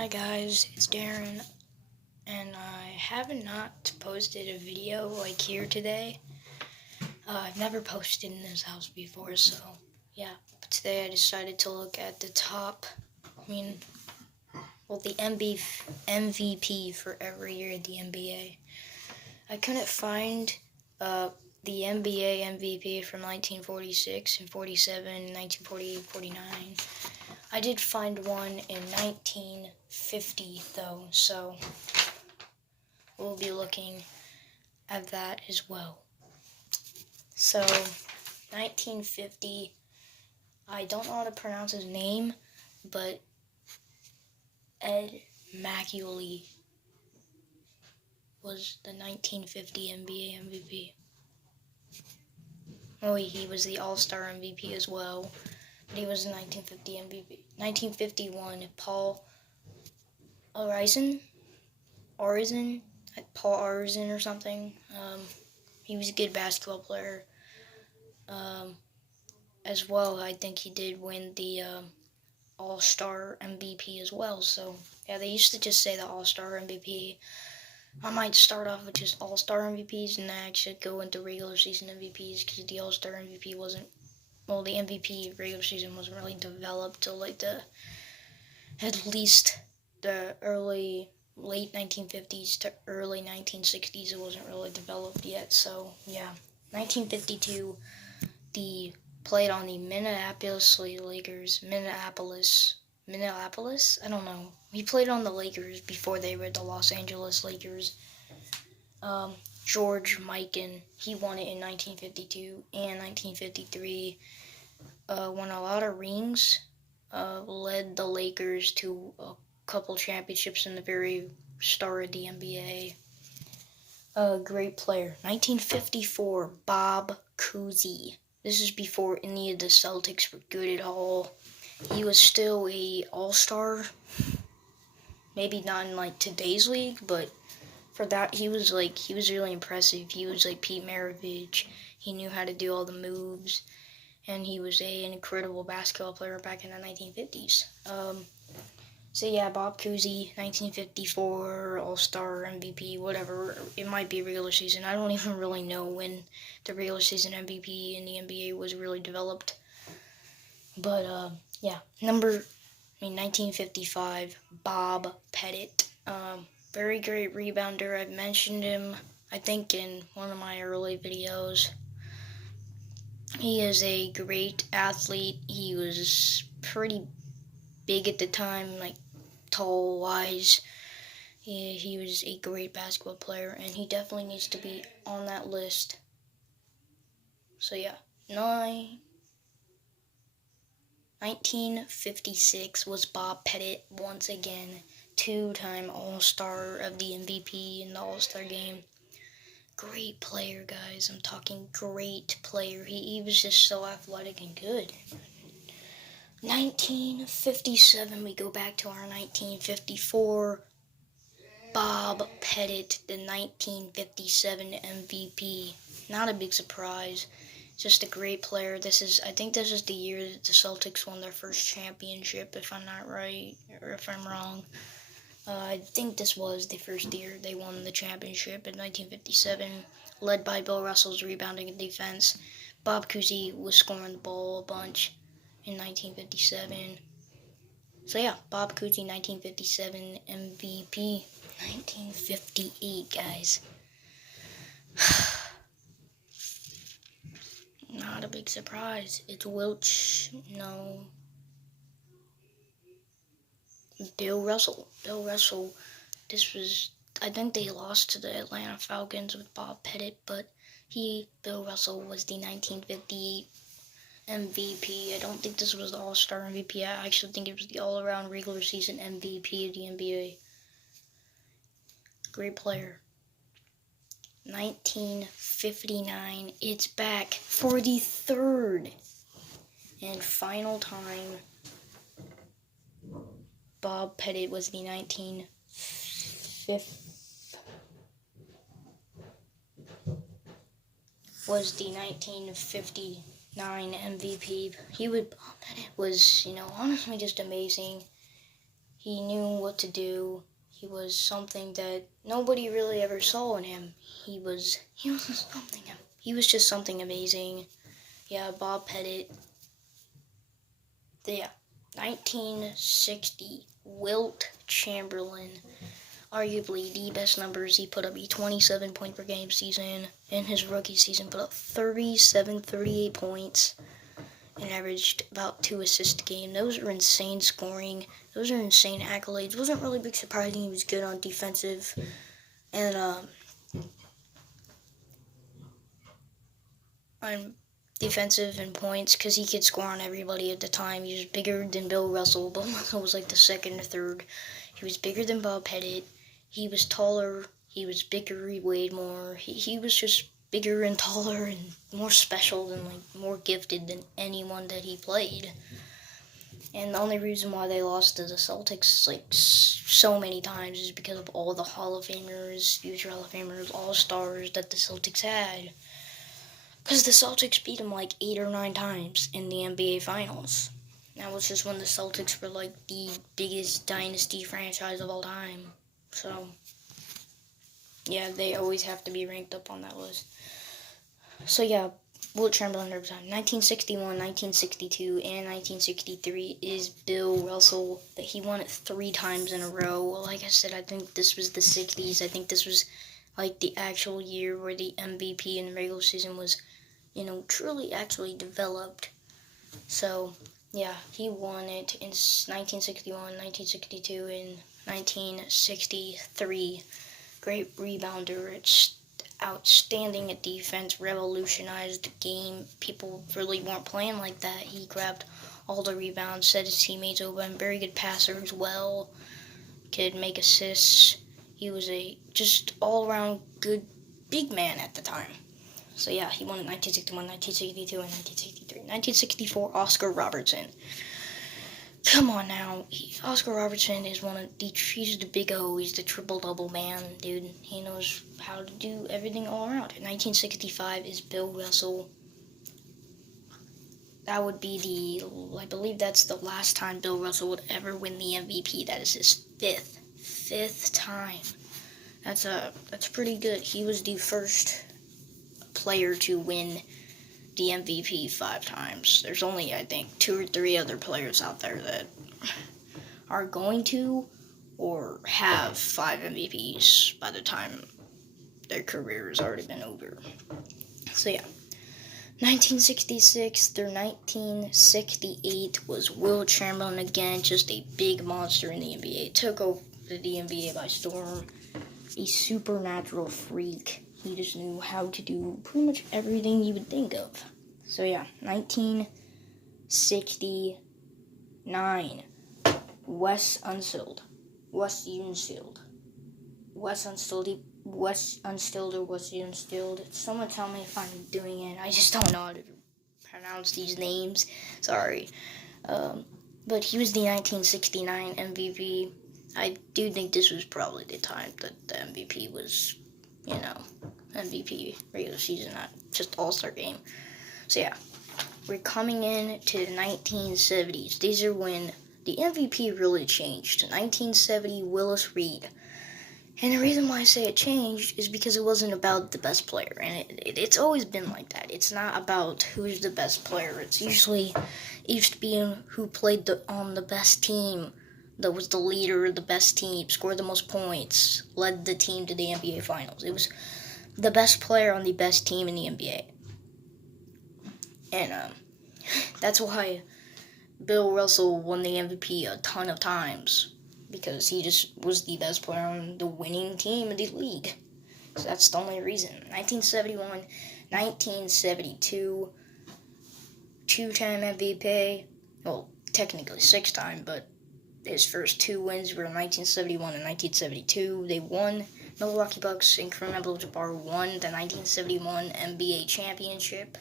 Hi guys, it's Darren, and I have not posted a video like here today. I've never posted in this house before, so yeah. But today I decided to look at the top, the MVP for every year of the NBA. I couldn't find the NBA MVP from 1946 and 47, 1948, 49. I did find one in 1950 though, so we'll be looking at that as well. So, 1950, I don't know how to pronounce his name, but Ed Macauley was the 1950 NBA MVP. Oh, he was the All-Star MVP as well, but he was the 1950 MVP. 1951, Paul Arizin or something. He was a good basketball player. As well, I think he did win the All-Star MVP as well. So, yeah, they used to just say the All-Star MVP. I might start off with just All-Star MVPs and then actually go into regular season MVPs because the All-Star MVP the MVP regular season wasn't really developed till at least the late 1950s to early 1960s. It wasn't really developed yet. So, yeah, 1952, played on the Minneapolis Lakers. Minneapolis? I don't know. He played on the Lakers before they were the Los Angeles Lakers. George Mikan, he won it in 1952 and 1953. Won a lot of rings. Led the Lakers to a couple championships in the very start of the NBA. Great player. 1954, Bob Cousy. This is before any of the Celtics were good at all. He was still a all-star. Maybe not in like today's league, but for that he was really impressive. He was like Pete Maravich. He knew how to do all the moves, and he was an incredible basketball player back in the 1950s. So yeah, Bob Cousy, 1954, All-Star, MVP, whatever. It might be regular season. I don't even really know when the regular season MVP in the NBA was really developed. But, yeah. 1955, Bob Pettit. Very great rebounder. I've mentioned him, I think, in one of my early videos. He is a great athlete. He was pretty big at the time, like tall, wise. He was a great basketball player, and he definitely needs to be on that list. So yeah, 1956 was Bob Pettit once again, two-time All-Star of the MVP in the All-Star game. Great player, guys. I'm talking great player. He was just so athletic and good. 1957, we go back to our 1954 Bob Pettit, the 1957 MVP. Not a big surprise, just a great player. I think this is the year that the Celtics won their first championship, if I'm not right, or if I'm wrong. I think this was the first year they won the championship in 1957, led by Bill Russell's rebounding and defense. Bob Cousy was scoring the ball a bunch in 1957. So yeah, Bob Cousy, 1957 MVP. 1958, guys. Not a big surprise. It's Bill Russell. I think they lost to the Atlanta Falcons with Bob Pettit, but Bill Russell was the 1958 MVP. I don't think this was the All-Star MVP. I actually think it was the all-around regular season MVP of the NBA. Great player. 1959, it's back for the third and final time. Bob Pettit was the 1959 MVP. Bob Pettit was, honestly just amazing. He knew what to do. He was something that nobody really ever saw in him. He was something. He was just something amazing. Yeah, Bob Pettit. Yeah, 1960, Wilt Chamberlain. Arguably the best numbers. He put up a 27 point per game season. In his rookie season, put up 38 points and averaged about 2 assists a game. Those are insane scoring. Those are insane accolades. Wasn't really big surprising. He was good on defensive and on defensive and points because he could score on everybody at the time. He was bigger than Bill Russell. Bill Russell was like the second or third. He was bigger than Bob Pettit. He was taller. He was bigger. He weighed more. He was just bigger and taller and more special and like more gifted than anyone that he played. And the only reason why they lost to the Celtics like so many times is because of all the Hall of Famers, future Hall of Famers, All-Stars that the Celtics had. Because the Celtics beat them like 8 or 9 times in the NBA Finals. That was just when the Celtics were like the biggest dynasty franchise of all time. So, yeah, they always have to be ranked up on that list. So, yeah, Wilt Chamberlain represented 1961, 1962, and 1963 is Bill Russell. That he won it 3 times in a row. Like I said, I think this was the 60s. I think this was like the actual year where the MVP in the regular season was, truly actually developed. So, yeah, he won it in 1961, 1962, and 1963. Great rebounder. It's outstanding at defense, revolutionized the game. People really weren't playing like that. He grabbed all the rebounds, set his teammates open. Very good passer as well. Could make assists. He was a just all-around good big man at the time. So yeah, he won in 1961, 1962, and 1963. 1964, Oscar Robertson. Come on now. Oscar Robertson is he's the big O. He's the triple-double man, dude. He knows how to do everything all around. 1965 is Bill Russell. That would be I believe that's the last time Bill Russell would ever win the MVP. That is his fifth time. That's pretty good. He was the first player to win the MVP 5 times. There's only, I think, 2 or 3 other players out there that are going to or have 5 MVPs by the time their career has already been over. So yeah, 1966 through 1968 was Wilt Chamberlain again, just a big monster in the NBA. Took over the NBA by storm. A supernatural freak. He just knew how to do pretty much everything you would think of. So yeah, 1969. Wes Unseld. Someone tell me if I'm doing it. I just don't know how to pronounce these names. Sorry. But he was the 1969 MVP. I do think this was probably the time that the MVP was, MVP regular season, not just All-Star game. So yeah, we're coming in to the 1970s. These are when the MVP really changed. 1970, Willis Reed. And the reason why I say it changed is because it wasn't about the best player. And it's always been like that. It's not about who's the best player. It used to be who played on the best team, that was the leader of the best team, scored the most points, led the team to the NBA Finals. It was the best player on the best team in the NBA. And that's why Bill Russell won the MVP a ton of times, because he just was the best player on the winning team in the league. So that's the only reason. 1971, 1972, 2-time MVP. Well, technically 6-time, but his first 2 wins were in 1971 and 1972. They won. Milwaukee Bucks and Kareem Abdul-Jabbar won the 1971 NBA championship.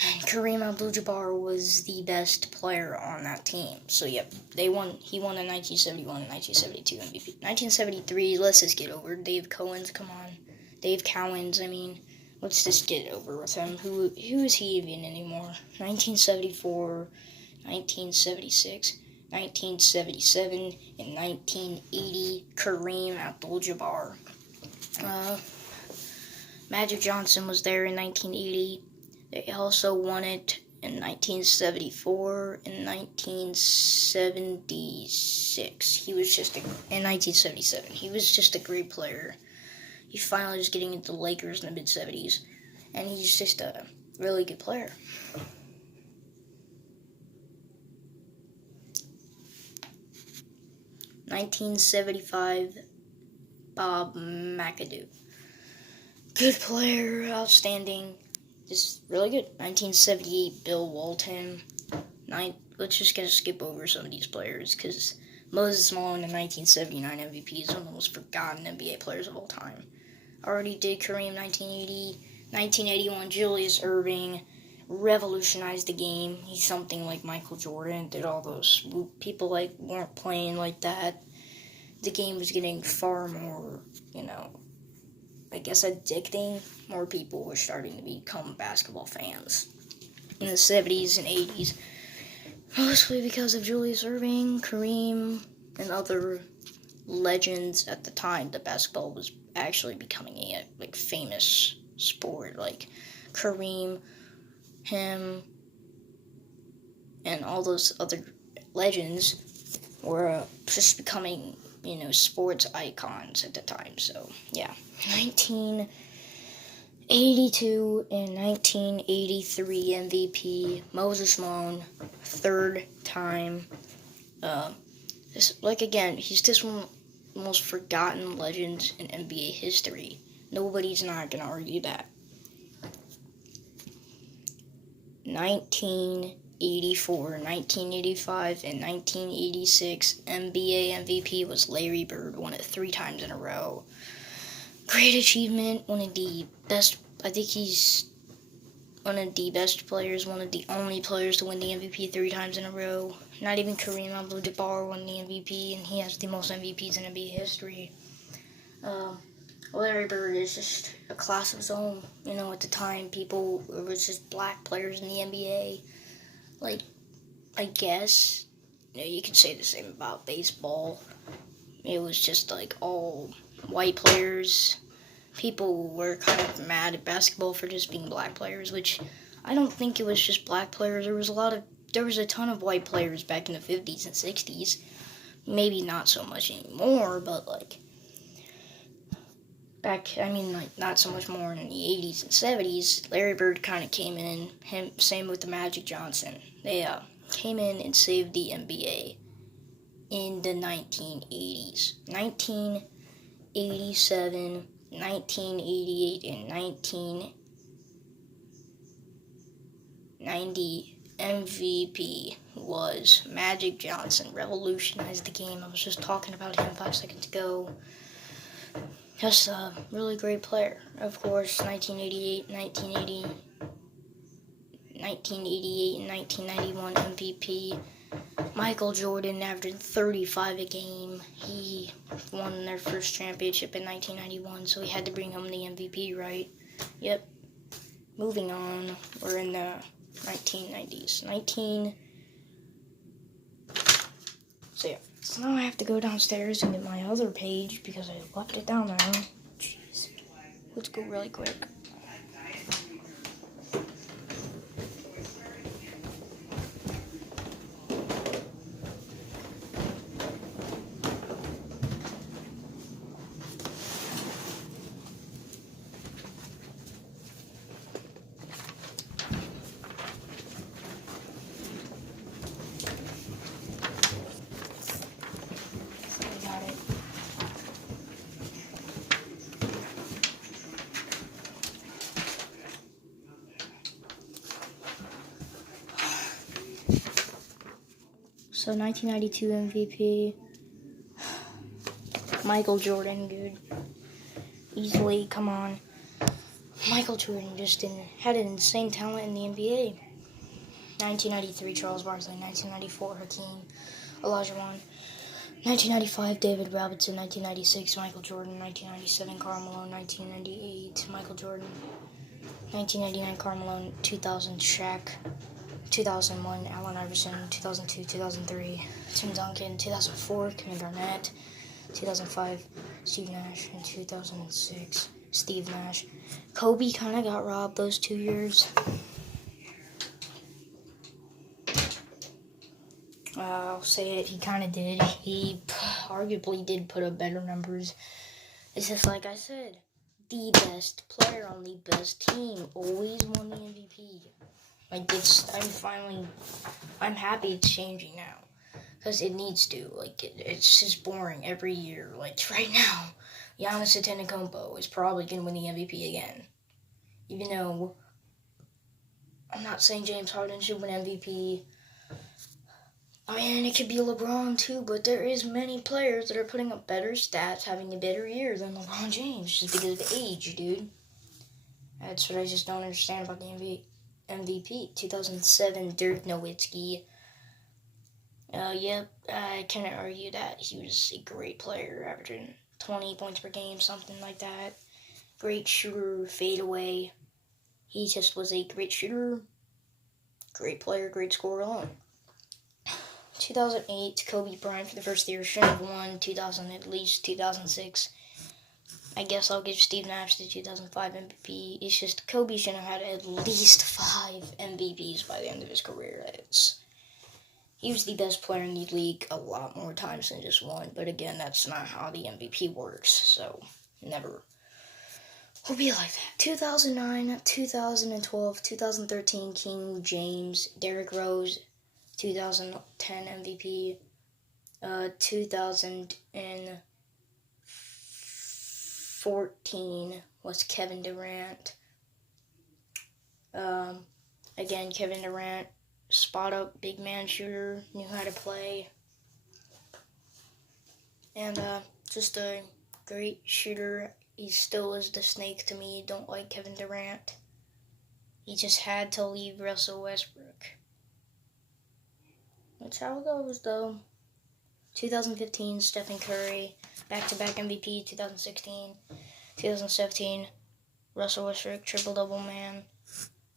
And Kareem Abdul-Jabbar was the best player on that team. So, yep, they won. He won the 1971 and 1972 MVP. 1973, let's just get over Dave Cowens. Come on. Dave Cowens, let's just get over with him. Who is he even anymore? 1974, 1976. 1977, and 1980, Kareem Abdul-Jabbar. Magic Johnson was there in 1980. They also won it in 1974 and 1976. He was just in 1977. He was just a great player. He finally was getting into the Lakers in the mid-70s, and he's just a really good player. (1975) Bob McAdoo. Good player, outstanding, just really good. 1978, Bill Walton. Let's just gonna skip over some of these players because Moses Malone, the 1979 MVP, is one of the most forgotten NBA players of all time. Already did Kareem 1980. 1981, Julius Erving revolutionized the game. He's something like Michael Jordan. Did all those people weren't playing like that. The game was getting far more, I guess addicting. More people were starting to become basketball fans in the 70s and 80s. Mostly because of Julius Erving, Kareem, and other legends at the time that basketball was actually becoming a famous sport. Like Kareem, him, and all those other legends were just becoming, sports icons at the time. So, yeah. 1982 and 1983 MVP, Moses Malone, third time. He's just one of the most forgotten legends in NBA history. Nobody's not going to argue that. 1984, 1985, and 1986 NBA MVP was Larry Bird, won it 3 times in a row. Great achievement, one of the best, I think he's one of the best players, one of the only players to win the MVP 3 times in a row. Not even Kareem Abdul-Jabbar won the MVP, and he has the most MVPs in NBA history. Larry Bird is just a class of his own. At the time, it was just black players in the NBA. I guess, you could say the same about baseball. It was just all white players. People were kind of mad at basketball for just being black players, which I don't think it was just black players. There was a ton of white players back in the 50s and 60s. Maybe not so much anymore, but not so much more in the 80s and 70s. Larry Bird kind of came in, same with the Magic Johnson. They came in and saved the NBA in the 1980s. 1987, 1988, and 1990 MVP was Magic Johnson. Revolutionized the game. I was just talking about him 5 seconds ago. Just a really great player. Of course, 1988, 1988, and 1991 MVP. Michael Jordan averaged 35 a game. He won their first championship in 1991, so he had to bring home the MVP, right? Yep. Moving on, we're in the 1990s. So now I have to go downstairs and get my other page because I left it down there. Jeez. Let's go really quick. So 1992 MVP, Michael Jordan, dude. Easily, come on. Michael Jordan just had an insane talent in the NBA. 1993, Charles Barkley. 1994, Hakeem Olajuwon. 1995, David Robinson. 1996, Michael Jordan. 1997, Karl Malone. 1998, Michael Jordan. 1999, Karl Malone. 2000, Shaq. 2001, Allen Iverson. 2002, 2003, Tim Duncan. 2004, Kevin Garnett. 2005, Steve Nash. And 2006, Steve Nash. Kobe kind of got robbed those 2 years. I'll say it, he kind of did. He arguably did put up better numbers. It's just like I said, the best player on the best team always won the MVP. Like, I'm happy it's changing now. Because it needs to. Like, it's just boring every year. Like, right now, Giannis Antetokounmpo is probably going to win the MVP again. Even though I'm not saying James Harden should win MVP. I mean, it could be LeBron too, but there is many players that are putting up better stats, having a better year than LeBron James, just because of age, dude. That's what I just don't understand about the MVP. 2007, Dirk Nowitzki. Yep, I can't argue that he was a great player, averaging 20 points per game, something like that. Great shooter, fadeaway. He just was a great shooter, great player, great scorer alone. 2008, Kobe Bryant for the first year should have won. 2000 at least. 2006. I guess I'll give Steve Nash the 2005 MVP. It's just Kobe should have had at least 5 MVPs by the end of his career. He was the best player in the league a lot more times than just one. But again, that's not how the MVP works. So, never will be like that. 2009, 2012, 2013, King James, Derrick Rose, 2010 MVP, 2014 was Kevin Durant. Again, Kevin Durant, spot up, big man shooter, knew how to play. And just a great shooter. He still is the snake to me. Don't like Kevin Durant. He just had to leave Russell Westbrook. That's how it goes, though. 2015, Stephen Curry, back-to-back MVP. 2016, 2017, Russell Westbrook, triple-double man.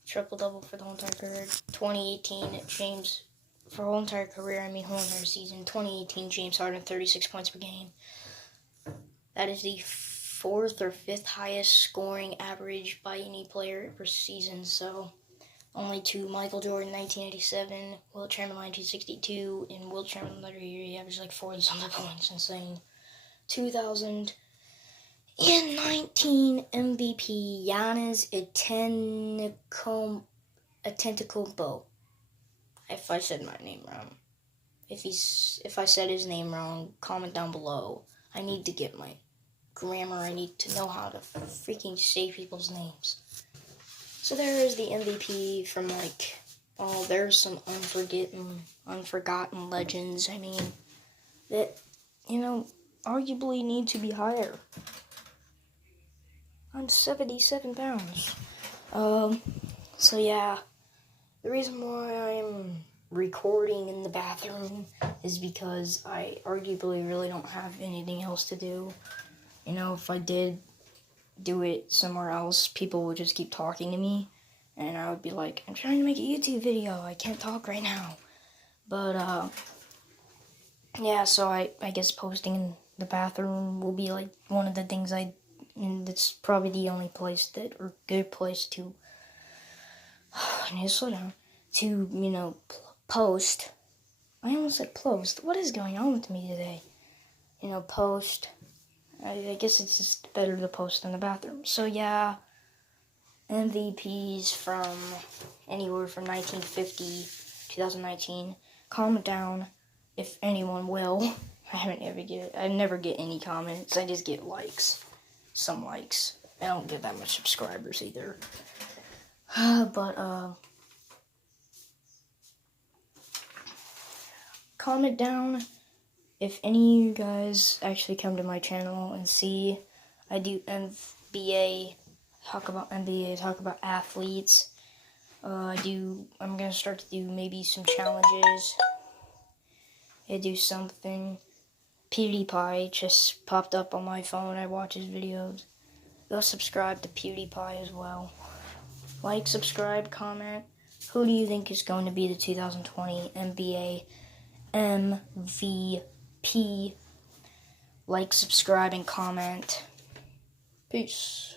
Triple-double for the whole entire career. 2018, James, for whole entire career, whole entire season. 2018, James Harden, 36 points per game. That is the 4th or 5th highest scoring average by any player per season, so only to Michael Jordan, 1987, Wilt Chamberlain, 1962, and Wilt Chamberlain another year, he averaged like 40-something points. Insane. 2019 MVP, Giannis Antetokounmpo. If I said my name wrong. If I said his name wrong, comment down below. I need to get my grammar. I need to know how to freaking say people's names. So there is the MVP from, there's some unforgotten legends, that, arguably need to be higher. I'm 77 pounds. So yeah, the reason why I'm recording in the bathroom is because I arguably really don't have anything else to do. If I did do it somewhere else, people would just keep talking to me, and I would be like, I'm trying to make a YouTube video, I can't talk right now. But, yeah, so I guess posting in the bathroom will be, one of the things that's probably the only place or good place to, I need to slow down, to, post. I almost said post. What is going on with me today? Post. I guess it's just better to post in the bathroom. So yeah, MVPs from anywhere from 1950, 2019. Comment down if anyone will. I never get any comments. I just get likes. Some likes. I don't get that much subscribers either. Comment down if any of you guys actually come to my channel and see I do NBA, talk about NBA, talk about athletes. I'm gonna start to do maybe some challenges. I do something. PewDiePie just popped up on my phone. I watch his videos. Go subscribe to PewDiePie as well. Like, subscribe, comment. Who do you think is going to be the 2020 NBA MVP? Like, subscribe, and comment. Peace.